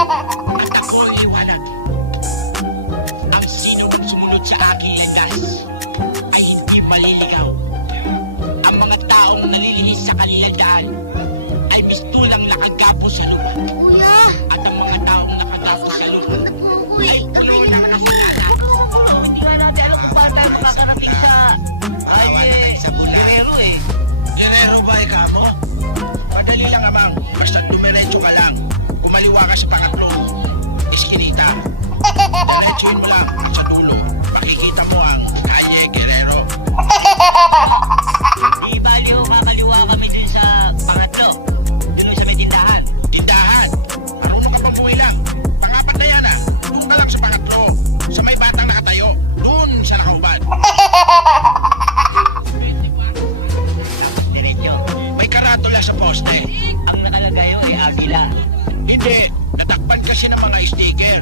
At ako ang liwanag. Ang sino ng sumunod sa aking landas ay hindi maliligaw. Ang mga taong nalilihis sa kanilang daan ay mistulang nakagapo sa lupa. Kuya! At ang mga taong nakagapo sa lupa Uy! ay puno ng kasalanan. Hindi nga natin alam kung paano tayo makakarating sa... Guerrero eh. Guerrero ba ikaw mo? Madali lang amang. Basta dumiretso ka lang. Kumaliwa ka sa pangatlo. Iskinita. Diretsuin mo lang at sa dulo. Makikita mo ang Calle Guerrero. Di bali o kakaliwa kami dun sa pangatlo. Dun sa may tindahan. Tindahan. Marunong ka bang bumilang? Pangapat na yan ah. Doon ka lang sa pangatlo. Sa may batang nakatayo. Doon sa nakauban. Diretso. May karatula sa poste. Ang nakalagay ay Agila. Hindi. Natakpan kasi ng mga sticker.